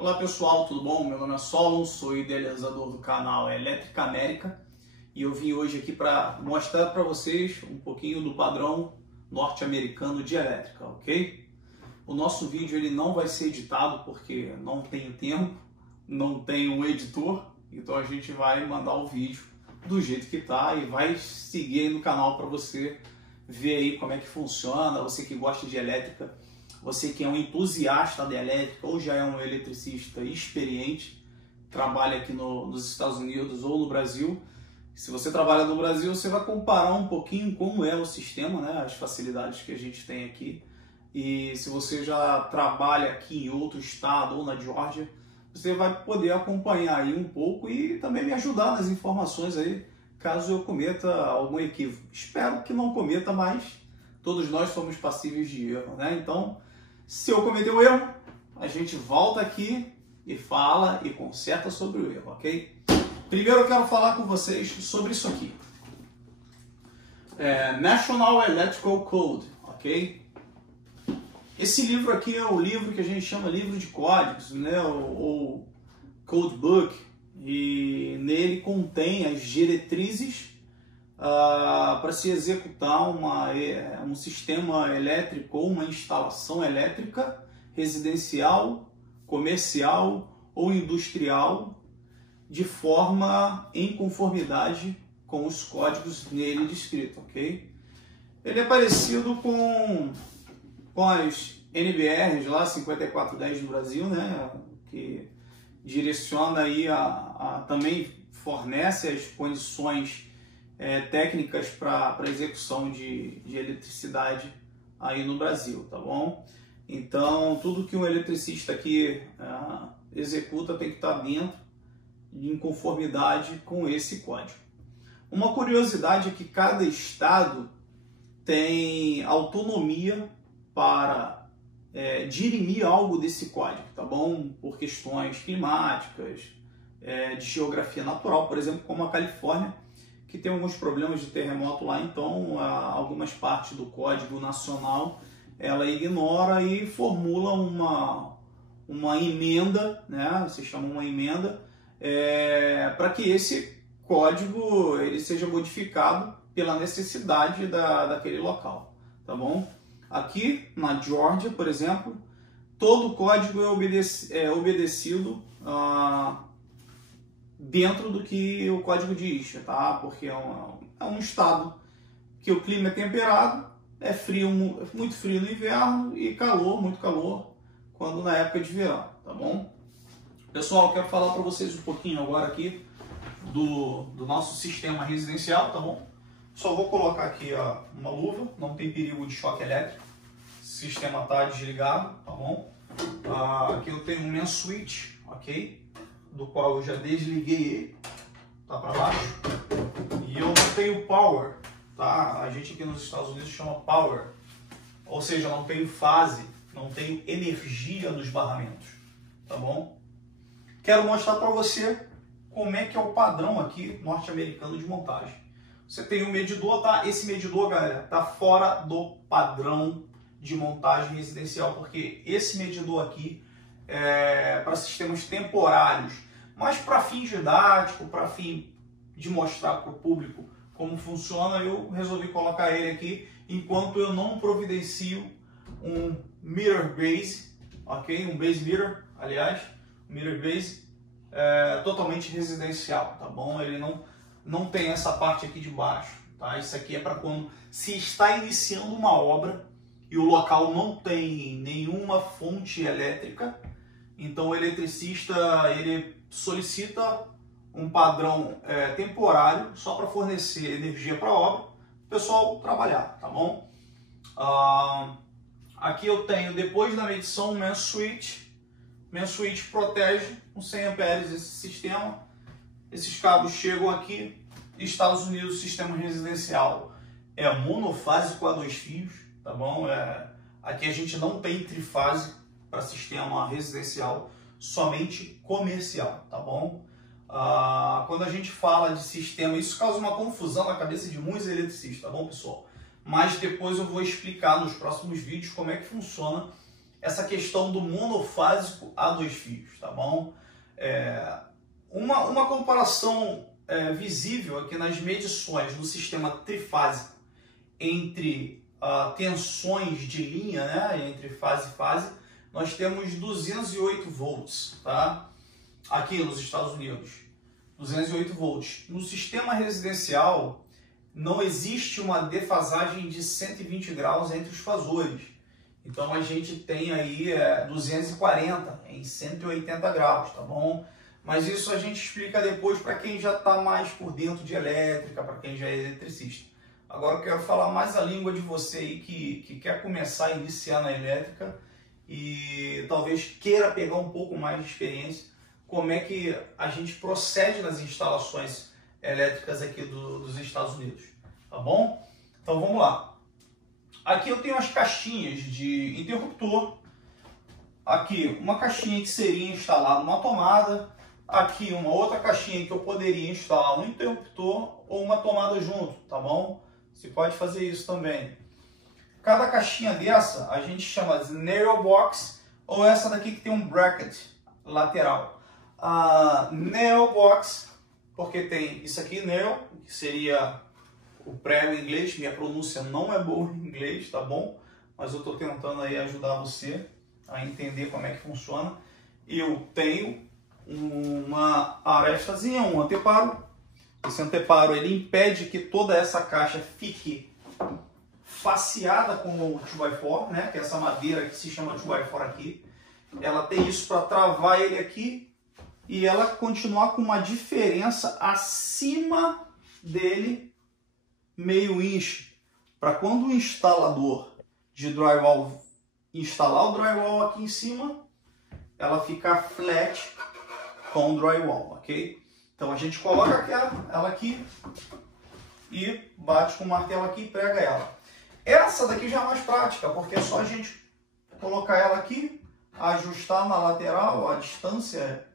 Olá pessoal, tudo bom? Meu nome é Solon, sou idealizador do canal Elétrica América e eu vim hoje aqui para mostrar para vocês um pouquinho do padrão norte-americano de elétrica, ok? O nosso vídeo ele não vai ser editado porque não tenho tempo, não tenho um editor, então a gente vai mandar o vídeo do jeito que tá e vai seguir aí no canal para você ver aí como é que funciona, você que gosta de elétrica. Você que é um entusiasta da elétrica ou já é um eletricista experiente, trabalha aqui nos Estados Unidos ou no Brasil. Se você trabalha no Brasil, você vai comparar um pouquinho como é o sistema, né? As facilidades que a gente tem aqui. E se você já trabalha aqui em outro estado ou na Geórgia, você vai poder acompanhar aí um pouco e também me ajudar nas informações aí, caso eu cometa algum equívoco. Espero que não cometa, mas todos nós somos passíveis de erro, né? Então, se eu cometer um erro, a gente volta aqui e fala e conserta sobre o erro, ok? Primeiro eu quero falar com vocês sobre isso aqui. National Electrical Code, ok? Esse livro aqui é o livro que a gente chama livro de códigos, né? Ou Code Book, e nele contém as diretrizes para se executar um sistema elétrico ou uma instalação elétrica residencial, comercial ou industrial de forma em conformidade com os códigos nele descritos, ok? Ele é parecido com as NBRs lá, 5410 do Brasil, né? Que direciona aí também fornece as condições técnicas para execução de eletricidade aí no Brasil, tá bom? Então, tudo que um eletricista aqui executa tem que estar dentro, em conformidade com esse código. Uma curiosidade é que cada estado tem autonomia para dirimir algo desse código, tá bom? Por questões climáticas, de geografia natural, por exemplo, como a Califórnia, que tem alguns problemas de terremoto lá, então algumas partes do Código Nacional ela ignora e formula uma emenda, né? Se chama uma emenda, para que esse código ele seja modificado pela necessidade daquele local, tá bom? Aqui na Geórgia, por exemplo, todo o código é obedecido dentro do que o código diz, tá? Porque é um estado que o clima é temperado, é frio, muito frio no inverno e calor, muito calor, quando na época de verão, tá bom? Pessoal, eu quero falar para vocês um pouquinho agora aqui do nosso sistema residencial, tá bom? Só vou colocar aqui uma luva, não tem perigo de choque elétrico, o sistema está desligado, tá bom? Aqui eu tenho um main switch, ok? Do qual eu já desliguei ele, tá para baixo, e eu não tenho power, tá? A gente aqui nos Estados Unidos chama power, ou seja, não tenho fase, não tenho energia nos barramentos, tá bom? Quero mostrar para você como é que é o padrão aqui norte-americano de montagem. Você tem um medidor, tá? Esse medidor, galera, tá fora do padrão de montagem residencial, porque esse medidor aqui para sistemas temporários, mas para fim didático, para fim de mostrar para o público como funciona, eu resolvi colocar ele aqui enquanto eu não providencio um meter base, ok? Um base meter, aliás, meter base totalmente residencial, tá bom? Ele não tem essa parte aqui de baixo, tá? Isso aqui é para quando se está iniciando uma obra e o local não tem nenhuma fonte elétrica. Então o eletricista ele solicita um padrão temporário só para fornecer energia para a obra, o pessoal trabalhar, tá bom? Aqui eu tenho, depois da medição, um main switch. Main switch protege com 100 amperes esse sistema. Esses cabos chegam aqui. Estados Unidos, sistema residencial é monofásico a 2 fios, tá bom? Aqui a gente não tem trifase para sistema residencial, somente comercial, tá bom? Quando a gente fala de sistema, isso causa uma confusão na cabeça de muitos eletricistas, tá bom, pessoal? Mas depois eu vou explicar nos próximos vídeos como é que funciona essa questão do monofásico a 2 fios, tá bom? Uma comparação visível aqui nas medições do sistema trifásico entre tensões de linha, né, entre fase e fase, nós temos 208 volts, tá? Aqui nos Estados Unidos, 208 volts. No sistema residencial, não existe uma defasagem de 120 graus entre os fasores. Então a gente tem aí 240 em 180 graus, tá bom? Mas isso a gente explica depois para quem já está mais por dentro de elétrica, para quem já é eletricista. Agora eu quero falar mais a língua de você aí que quer começar a iniciar na elétrica e talvez queira pegar um pouco mais de experiência, como é que a gente procede nas instalações elétricas aqui dos Estados Unidos, tá bom? Então vamos lá. Aqui eu tenho as caixinhas de interruptor. Aqui uma caixinha que seria instalada numa tomada. Aqui uma outra caixinha que eu poderia instalar um interruptor ou uma tomada junto, tá bom? Você pode fazer isso também. Cada caixinha dessa a gente chama de nail box, ou essa daqui que tem um bracket lateral. A nail box, porque tem isso aqui, nail, que seria o prego em inglês. Minha pronúncia não é boa em inglês, tá bom? Mas eu estou tentando aí ajudar você a entender como é que funciona. Eu tenho uma arestazinha, um anteparo. Esse anteparo ele impede que toda essa caixa fique faceada com o 2x4, né? Que é essa madeira que se chama 2x4 aqui. Ela tem isso para travar ele aqui e ela continuar com uma diferença acima dele, meio inch, para quando o instalador de drywall instalar o drywall aqui em cima, ela ficar flat com o drywall, ok? Então a gente coloca ela aqui e bate com o martelo aqui e prega ela. Essa daqui já é mais prática, porque é só a gente colocar ela aqui, ajustar na lateral a distância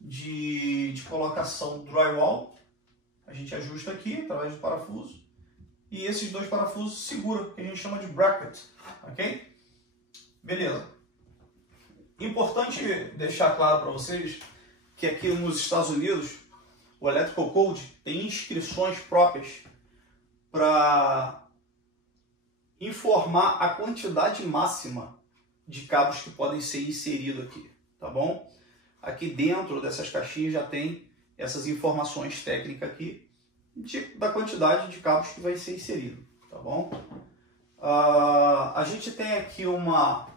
de colocação do drywall. A gente ajusta aqui através do parafuso e esses 2 parafusos seguram, que a gente chama de bracket, ok? Beleza. Importante deixar claro para vocês que aqui nos Estados Unidos o Electrical Code tem inscrições próprias para informar a quantidade máxima de cabos que podem ser inseridos aqui, tá bom? Aqui dentro dessas caixinhas já tem essas informações técnicas aqui da quantidade de cabos que vai ser inserido, tá bom? A gente tem aqui uma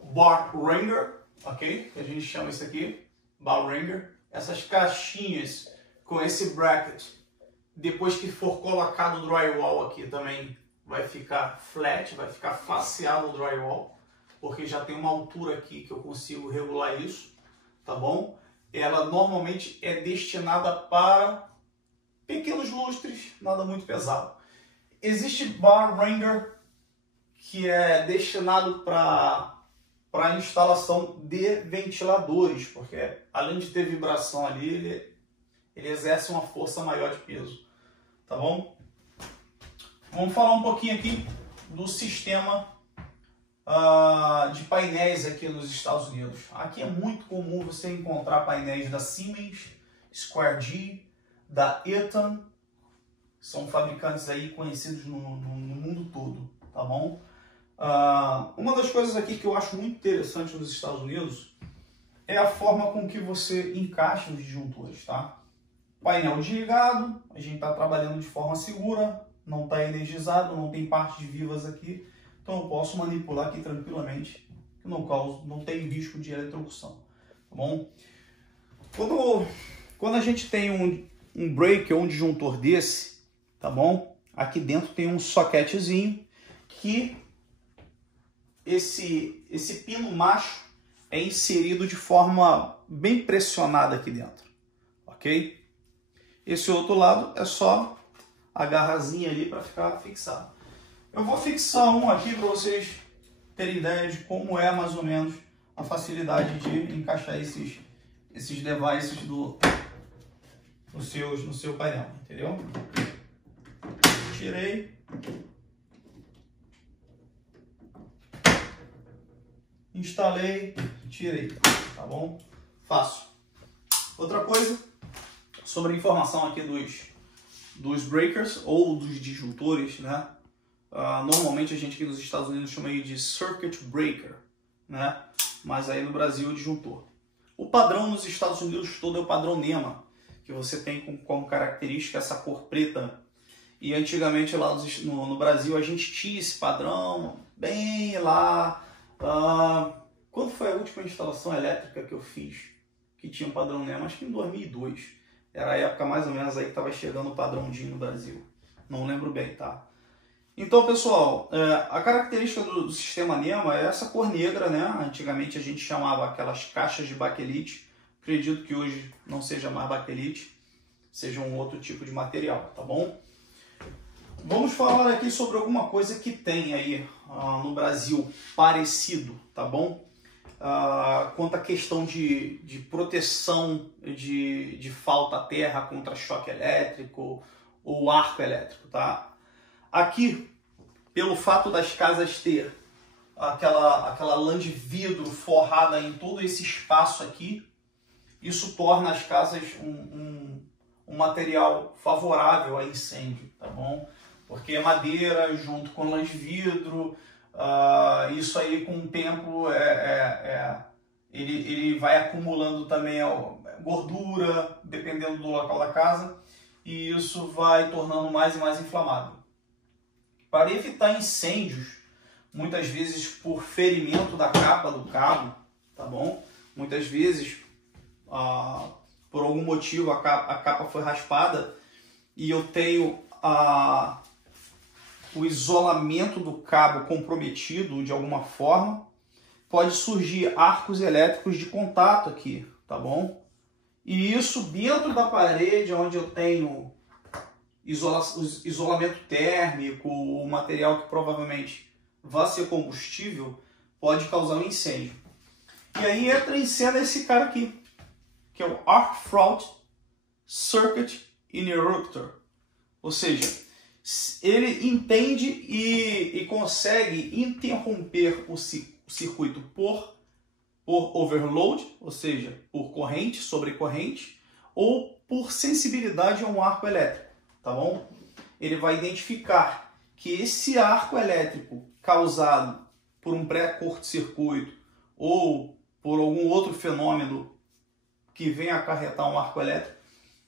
bar wringer, ok? A gente chama isso aqui, bar wringer. Essas caixinhas com esse bracket, depois que for colocado o drywall aqui também vai ficar flat, vai ficar faceado o drywall, porque já tem uma altura aqui que eu consigo regular isso, tá bom? Ela normalmente é destinada para pequenos lustres, nada muito pesado. Existe bar wringer que é destinado para a instalação de ventiladores, porque além de ter vibração ali, ele exerce uma força maior de peso, tá bom? Vamos falar um pouquinho aqui do sistema de painéis aqui nos Estados Unidos. Aqui é muito comum você encontrar painéis da Siemens, Square G, da Eaton, são fabricantes aí conhecidos no mundo todo, tá bom? Uma das coisas aqui que eu acho muito interessante nos Estados Unidos é a forma com que você encaixa os disjuntores, tá? Painel desligado, a gente está trabalhando de forma segura, não está energizado, não tem partes vivas aqui, então eu posso manipular aqui tranquilamente, que não tem risco de eletrocução, tá bom? Quando a gente tem um breaker ou um disjuntor desse, tá bom? Aqui dentro tem um soquetezinho que esse pino macho é inserido de forma bem pressionada aqui dentro, ok? Esse outro lado é só a garrazinha ali para ficar fixado. Eu vou fixar um aqui para vocês terem ideia de como é mais ou menos a facilidade de encaixar esses devices no seu painel, entendeu? Tirei. instalei, tirei, tá bom? Fácil. Outra coisa, sobre a informação aqui dos breakers ou dos disjuntores, né? Normalmente a gente aqui nos Estados Unidos chama aí de circuit breaker, né? Mas aí no Brasil é disjuntor. O padrão nos Estados Unidos todo é o padrão NEMA, que você tem como característica essa cor preta. E antigamente lá no Brasil a gente tinha esse padrão bem lá. Quando foi a última instalação elétrica que eu fiz que tinha um padrão NEMA? Acho que em 2002. Era a época mais ou menos aí que estava chegando o padrão DIN no Brasil. Não lembro bem, tá? Então, pessoal, a característica do sistema NEMA é essa cor negra, né? Antigamente a gente chamava aquelas caixas de baquelite. Acredito que hoje não seja mais baquelite, seja um outro tipo de material, tá bom? Vamos falar aqui sobre alguma coisa que tem aí no Brasil parecido, tá bom? Quanto à questão de proteção de falta à terra contra choque elétrico ou arco elétrico, tá? Aqui, pelo fato das casas ter aquela lã de vidro forrada em todo esse espaço aqui, isso torna as casas um material favorável a incêndio, tá bom? Porque madeira junto com lã de vidro, isso aí com o tempo ele vai acumulando também gordura, dependendo do local da casa, e isso vai tornando mais e mais inflamável. Para evitar incêndios, muitas vezes por ferimento da capa do cabo, tá bom? Muitas vezes, por algum motivo, a capa foi raspada e eu tenho o isolamento do cabo comprometido de alguma forma, pode surgir arcos elétricos de contato aqui, tá bom? E isso dentro da parede onde eu tenho isolamento térmico, o material que provavelmente vai ser combustível, pode causar um incêndio. E aí entra em cena esse cara aqui, que é o Arc Fault Circuit Interrupter. Ou seja, ele entende e consegue interromper o circuito por overload, ou seja, por corrente, sobrecorrente, ou por sensibilidade a um arco elétrico. Tá bom? Ele vai identificar que esse arco elétrico causado por um pré-curto-circuito ou por algum outro fenômeno que venha acarretar um arco elétrico,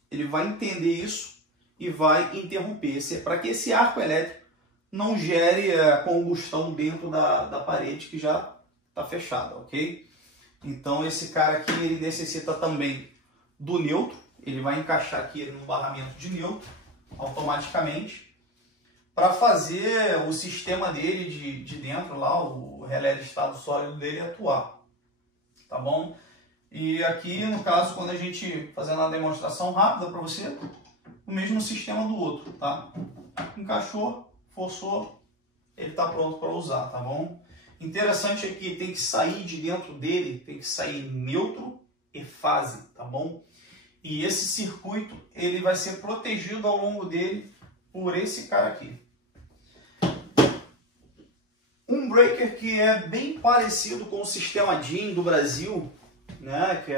ele vai entender isso e vai interromper. Para que esse arco elétrico não gere combustão dentro da parede que já está fechada, ok? Então esse cara aqui ele necessita também do neutro, ele vai encaixar aqui no barramento de neutro automaticamente para fazer o sistema dele de dentro lá, o relé de estado sólido dele atuar, tá bom? E aqui no caso, quando a gente fazendo a demonstração rápida para você, o mesmo sistema do outro, tá? Encaixou, forçou, ele está pronto para usar, tá bom? Interessante é que tem que sair de dentro dele, tem que sair neutro e fase, tá bom? E esse circuito ele vai ser protegido ao longo dele por esse cara aqui. Um breaker que é bem parecido com o sistema DIN do Brasil, né, que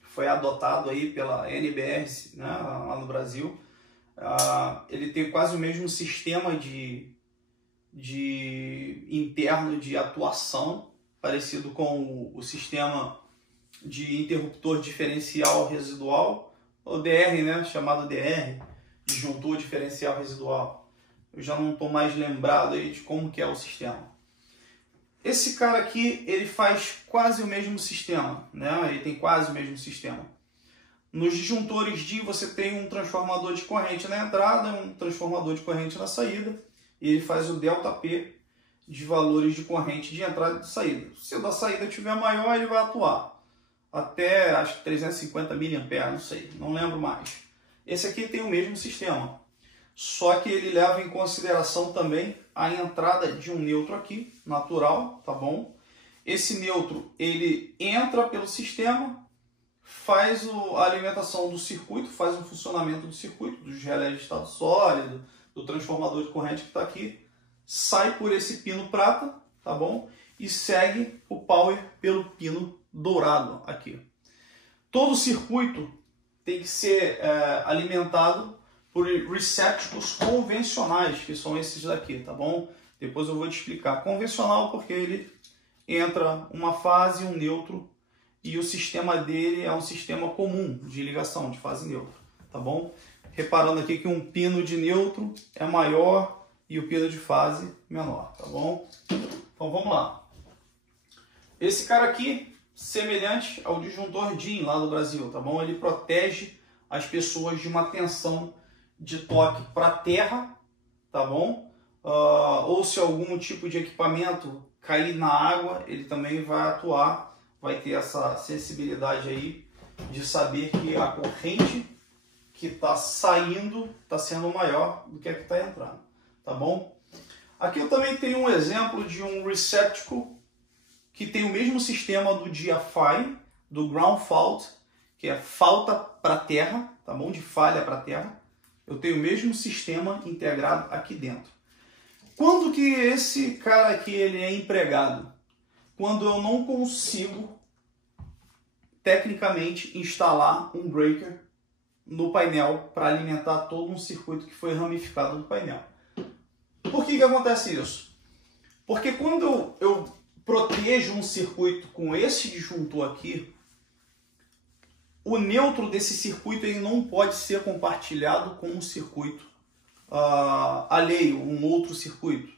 foi adotado aí pela NBR, né, lá no Brasil. Ele tem quase o mesmo sistema interno de atuação, parecido com o sistema de interruptor diferencial residual, ou DR, né, chamado DR, disjuntor diferencial residual. Eu já não estou mais lembrado aí de como que é o sistema. Esse cara aqui, ele faz quase o mesmo sistema, né? Ele tem quase o mesmo sistema. Nos disjuntores DIN você tem um transformador de corrente na entrada, um transformador de corrente na saída, e ele faz o ΔP de valores de corrente de entrada e de saída. Se o da saída tiver maior, ele vai atuar até, acho que 350 mA, não sei, não lembro mais. Esse aqui tem o mesmo sistema, só que ele leva em consideração também a entrada de um neutro aqui, natural, tá bom? Esse neutro, ele entra pelo sistema, faz a alimentação do circuito, faz o funcionamento do circuito, dos relés de estado sólido, do transformador de corrente que está aqui, sai por esse pino prata, tá bom? e segue o power pelo pino dourado aqui. Todo o circuito tem que ser alimentado por receptacles convencionais, que são esses daqui, tá bom? Depois eu vou te explicar. Convencional porque ele entra uma fase e um neutro, e o sistema dele é um sistema comum de ligação de fase neutra, tá bom? Reparando aqui que um pino de neutro é maior e o pino de fase menor, tá bom? Então vamos lá. Esse cara aqui, semelhante ao disjuntor DIN lá do Brasil, tá bom? Ele protege as pessoas de uma tensão de toque para a terra, tá bom? Ou se algum tipo de equipamento cair na água, ele também vai atuar, vai ter essa sensibilidade aí de saber que a corrente que está saindo está sendo maior do que a que está entrando, tá bom? Aqui eu também tenho um exemplo de um receptacle que tem o mesmo sistema do GFI, do ground fault, que é falta para terra, tá bom? De falha para terra. Eu tenho o mesmo sistema integrado aqui dentro. Quando que esse cara aqui ele é empregado? Quando eu não consigo tecnicamente instalar um breaker no painel para alimentar todo um circuito que foi ramificado do painel. Por que acontece isso? Porque quando eu protejo um circuito com esse disjuntor aqui, o neutro desse circuito ele não pode ser compartilhado com um circuito alheio, um outro circuito.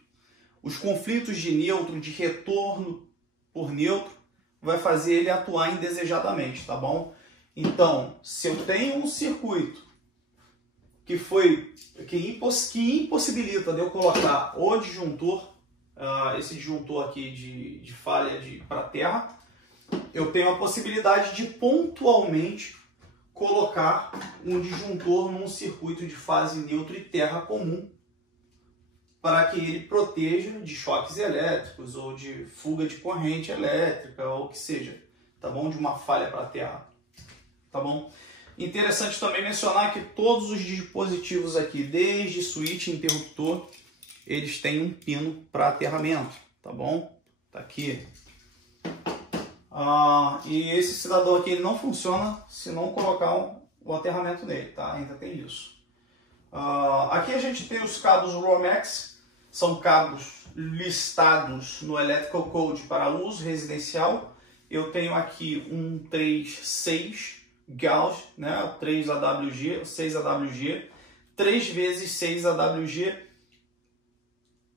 Os conflitos de neutro, de retorno por neutro, vai fazer ele atuar indesejadamente, tá bom? Então, se eu tenho um circuito que impossibilita de eu colocar o disjuntor, esse disjuntor aqui de falha para terra, eu tenho a possibilidade de pontualmente colocar um disjuntor num circuito de fase neutra e terra comum para que ele proteja de choques elétricos ou de fuga de corrente elétrica ou o que seja, tá bom? De uma falha para terra, tá bom? Interessante também mencionar que todos os dispositivos aqui, desde switch, interruptor, eles têm um pino para aterramento, tá bom? Tá aqui. E esse cidadão aqui ele não funciona se não colocar o aterramento nele, tá? Ainda tem isso. Aqui a gente tem os cabos Romex, são cabos listados no Electrical Code para uso residencial. Eu tenho aqui um 3.6 gauge, né? 3 AWG, 6 AWG, 3 vezes 6 AWG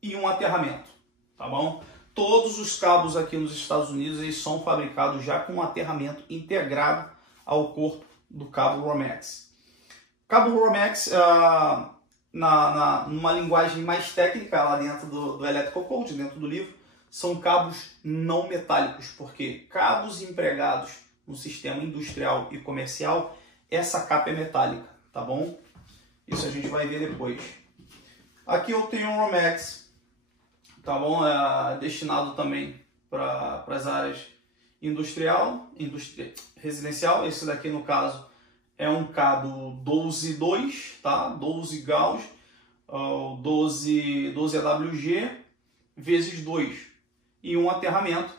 e um aterramento, tá bom? Todos os cabos aqui nos Estados Unidos eles são fabricados já com um aterramento integrado ao corpo do cabo Romex. Cabo Romex, numa linguagem mais técnica lá dentro do Electrical Code, dentro do livro, são cabos não metálicos, porque cabos empregados no sistema industrial e comercial, essa capa é metálica, tá bom? Isso a gente vai ver depois. Aqui eu tenho um Romex, tá bom? Destinado também para as áreas residencial. Esse daqui, no caso, é um cabo 12.2, tá? 12 gauge, 12 AWG vezes 2 e um aterramento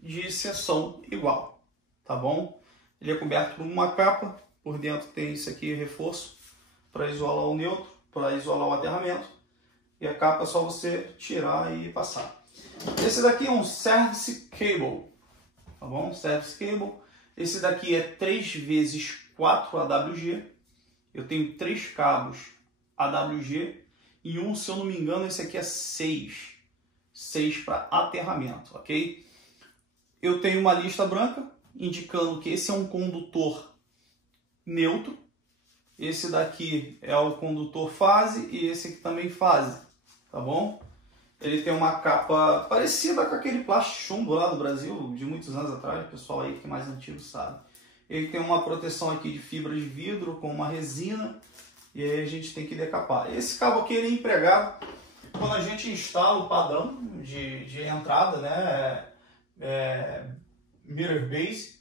de seção igual, tá bom? Ele é coberto por uma capa, por dentro tem isso aqui, reforço, para isolar o neutro, para isolar o aterramento. E a capa é só você tirar e passar. Esse daqui é um Service Cable, tá bom? Service Cable. Esse daqui é 3 vezes 4 AWG. Eu tenho 3 cabos AWG e um, se eu não me engano, esse aqui é 6. 6 para aterramento, ok? Eu tenho uma lista branca indicando que esse é um condutor neutro. Esse daqui é o condutor fase e esse aqui também fase. Tá bom? Ele tem uma capa parecida com aquele plástico chumbo lá do Brasil, de muitos anos atrás, o pessoal aí que é mais antigo sabe. Ele tem uma proteção aqui de fibra de vidro com uma resina, e aí a gente tem que decapar. Esse cabo aqui ele é empregado quando a gente instala o padrão de entrada, né? Meter base,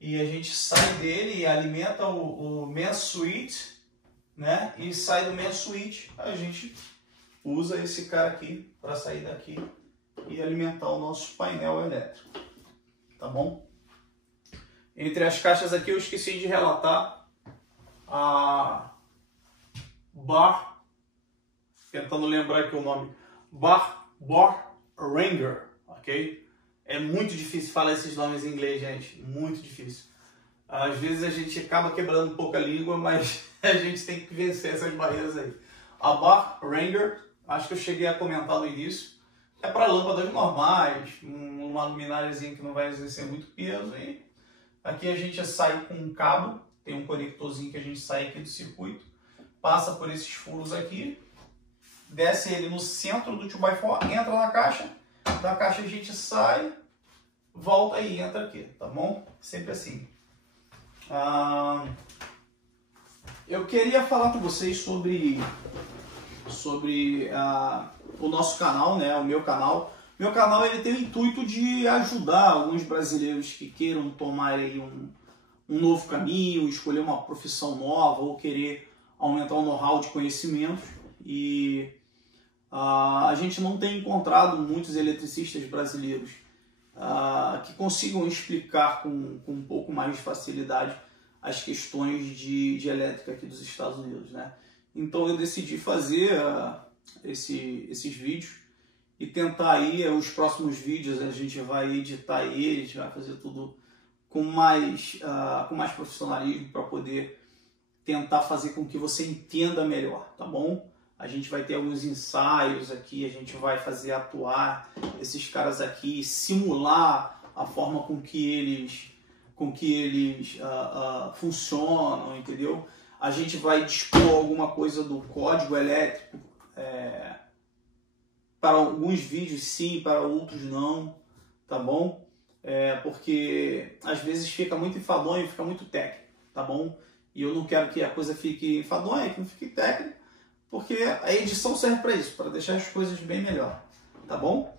e a gente sai dele e alimenta o main switch, né? E sai do main switch, a gente usa esse cara aqui para sair daqui e alimentar o nosso painel elétrico, tá bom? Entre as caixas aqui eu esqueci de relatar a Bar, tentando lembrar aqui o nome, Bar Ranger, ok? É muito difícil falar esses nomes em inglês, gente, muito difícil. Às vezes a gente acaba quebrando um pouco a língua, mas a gente tem que vencer essas barreiras aí. A Bar Ranger, acho que eu cheguei a comentar no início, é para lâmpadas normais, uma lumináriazinha que não vai exercer muito peso. E aqui a gente sai com um cabo, tem um conectorzinho que a gente sai aqui do circuito, passa por esses furos aqui, desce ele no centro do 2x4, entra na caixa, da caixa a gente sai, volta e entra aqui, tá bom? Sempre assim. Eu queria falar com vocês sobre o nosso canal, né? O meu canal. Meu canal ele tem o intuito de ajudar alguns brasileiros que queiram tomar aí um novo caminho, escolher uma profissão nova ou querer aumentar o know-how de conhecimentos. E a gente não tem encontrado muitos eletricistas brasileiros que consigam explicar com um pouco mais de facilidade as questões de elétrica aqui dos Estados Unidos, né? Então eu decidi fazer esses vídeos e tentar aí, os próximos vídeos a gente vai editar eles, vai fazer tudo com mais profissionalismo para poder tentar fazer com que você entenda melhor, tá bom? A gente vai ter alguns ensaios aqui, a gente vai fazer atuar esses caras aqui, simular a forma com que eles funcionam, entendeu? A gente vai dispor alguma coisa do código elétrico, para alguns vídeos sim, para outros não, tá bom? Porque às vezes fica muito enfadonho, fica muito técnico, tá bom? E eu não quero que a coisa fique enfadonha, que não fique técnica, porque a edição serve para isso, para deixar as coisas bem melhor, tá bom?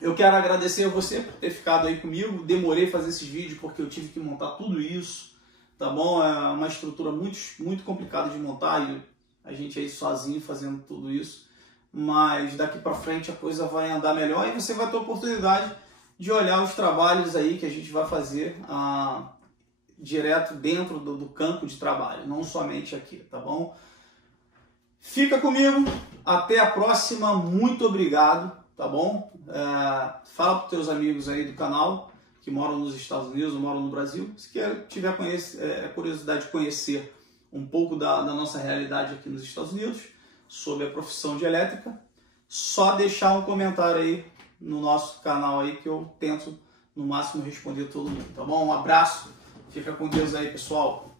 Eu quero agradecer a você por ter ficado aí comigo. Demorei a fazer esses vídeos porque eu tive que montar tudo isso, tá bom? É uma estrutura muito complicada de montar e a gente aí sozinho fazendo tudo isso. Mas daqui para frente a coisa vai andar melhor e você vai ter a oportunidade de olhar os trabalhos aí que a gente vai fazer direto dentro do campo de trabalho, não somente aqui, tá bom? Fica comigo, até a próxima, muito obrigado, tá bom? Fala para os teus amigos aí do canal que moram nos Estados Unidos ou moram no Brasil, se tiver curiosidade de conhecer um pouco da nossa realidade aqui nos Estados Unidos, sobre a profissão de elétrica, só deixar um comentário aí no nosso canal aí que eu tento no máximo responder todo mundo, tá bom? Um abraço, fica com Deus aí, pessoal.